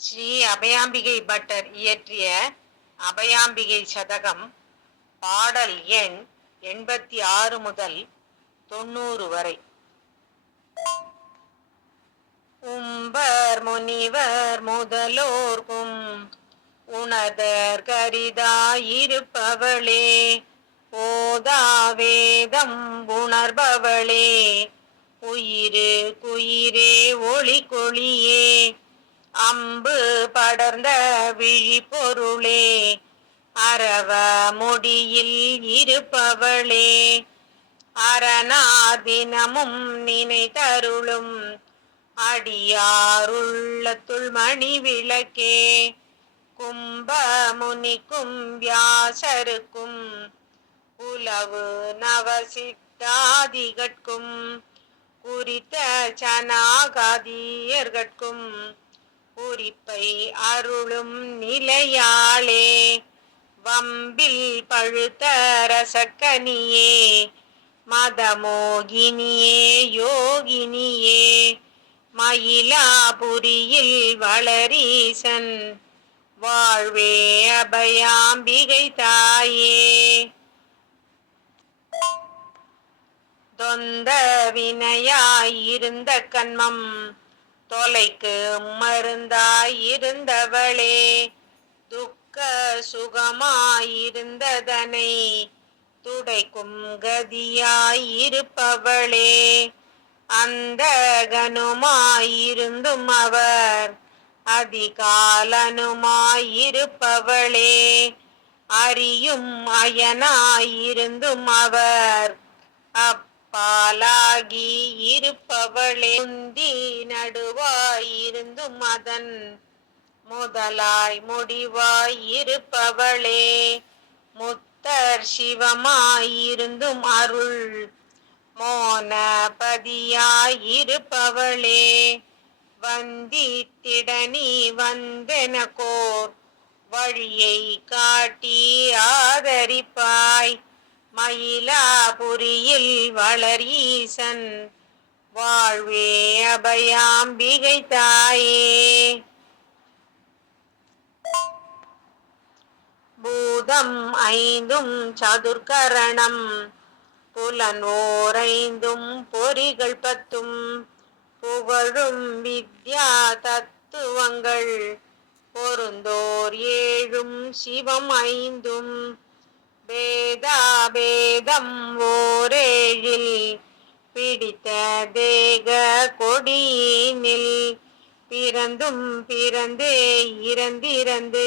Sri Abhayambigai butter இயற்றிய அபயாம்பிகை சதகம் பாடல் எண் எண்பத்தி ஆறு முதல் தொண்ணூறு வரை. உம்பர் முனிவர் முதலோர்க்கும் உணதர் கரிதாயிருப்பவளே ஓதா வேதம் உணர்பவளே உயிரு குயிரே ஒளி கொளியே அம்பு படர்ந்த விழி பொருளே அரவ முடியில் இருப்பவளே. அரணாதினமும் நினை தருளும் அடியாருள்ளத்துள் மணி விளக்கே. கும்ப முனிக்கும் வியாசருக்கும் உலவு நவசித்தாதிகட்கும் குறித்த சனாகாதியர்கட்கும். குறிப்பை அருளும் நிலையாளே. வம்பில் பழுத்த ரசக்கனியே. மதமோகினியே யோகினியே. மயிலாபுரியில் வளரீசன். வாழ்வே அபயாம்பிகை தாயே. தொந்த வினையாயிருந்த கண்மம் தொலைக்கு மருந்தாயிருந்தவளே துக்க சுகமாயிருந்ததனை துடைக்கும் கதியாயிருப்பவளே. அந்த கனுமாயிருந்தும் அவர் அதிகாலனுமாயிருப்பவளே. அறியும் அயனாயிருந்தும் அவர் அப் பாலாகி இருப்பவளே உந்தி நடுவாயிருந்தும் அதன் முதலாய் முடிவாய் இருப்பவளே முத்தர் சிவமாயிருந்தும் அருள் மோனபதியாயிருப்பவளே. வந்தித்திடனி வந்தென கோர் வழியை காட்டி ஆதரிப்பாய். மயிலாபுரியில் வளர் ஈசன். வாழ்வே அபயாம்பிகை தாயே. பூதம் ஐந்தும் சதுர்கரணம். புலனோரைந்தும் பொறிகள் பத்தும். புகழும் வித்யா தத்துவங்கள். பொருந்தோர் ஏழும் சிவம் ஐந்தும். வேதம் ஓரேழில் பிடித்த தேக கொடியினில் பிறந்தும் பிறந்தே இறந்திறந்து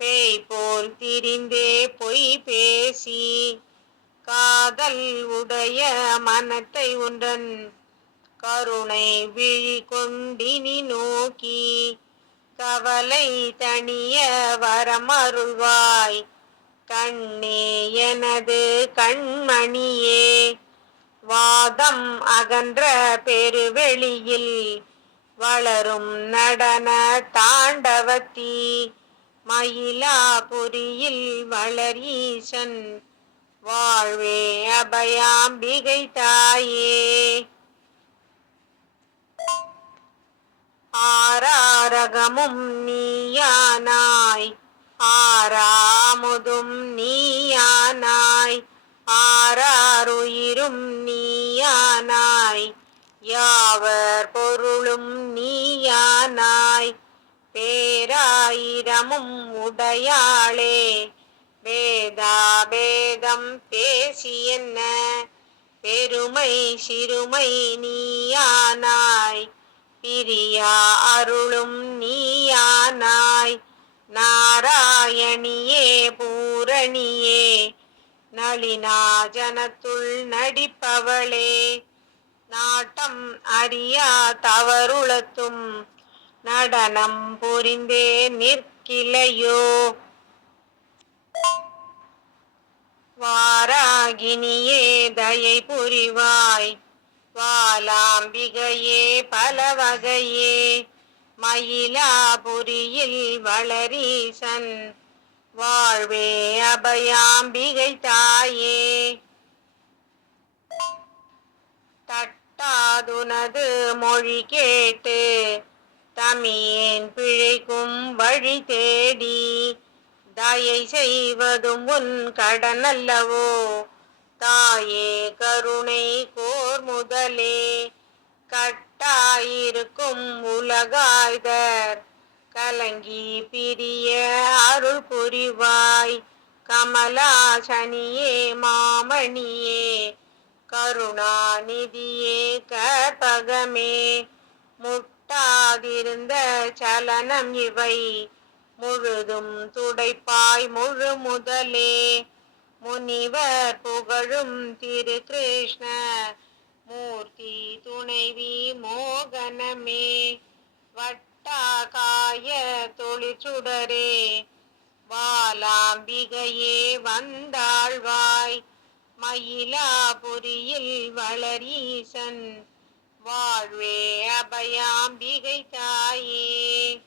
பேய் போல் திரிந்தே பொய் பேசி காதல் உடைய மனத்தை உன்றன் கருணை விழி கொண்டினி நோக்கி கவலை தனிய வரமருள்வாய். கண்ணே எனது கண்மணியே வாதம் அகன்ற பெருவெளியில் வளரும் நடன தாண்டவத்தி மயிலாபுரியில் வளர் ஈசன் வாழ்வே அபயாம்பிகை தாயே. ஆராரகமும் நீயானாய் ஆறாமுதும் நீயானாய். ஆறாருயிரும் நீயானாய். யாவர் பொருளும் நீயானாய். பேராயிரமும் உடையாளே. வேதா பேதம் பேசி என்ன? பெருமை சிறுமை நீயானாய். பிரியா அருளும் நீ நாராயணியே பூரணியே நளினாஜனத்துள் நடிப்பவளே நாட்டம் அறியா தவறுளத்தும் நடனம் புரிந்தே நிற்கிலையோ? வாராகினியே தயை புரிவாய் வாலாம்பிகையே பல வகையே மயிலாபுரியில் வளரீசன். வாழ்வே அபயாம்பிகை தாயே. தட்டாதுனது மொழி கேட்டு தமியேன் பிழைக்கும் வழி தேடி தயை செய்வதும் உன் கடன் அல்லவோ? தாயே கருணை கோர் முதலே. கட்டாயிருக்கும் உலகாய்தர். கலங்கி பிரிய அருள் புரிவாய். கமலாசனியே மாமணியே கருணாநிதியே கற்பகமே. முட்டாதிருந்த சலனம் இவை. முழுதும் துடைப்பாய் முழு முதலே. முனிவர் புகழும் திரு கிருஷ்ண மூர்த்தி துணைவி மோகனமே. வட்டாகாய தொழிற்சுடரே. வாலாம்பிகையே வந்தாழ்வாய். மயிலாபுரியில் வளரீசன். வாழ்வே அபயாம்பிகை தாயே.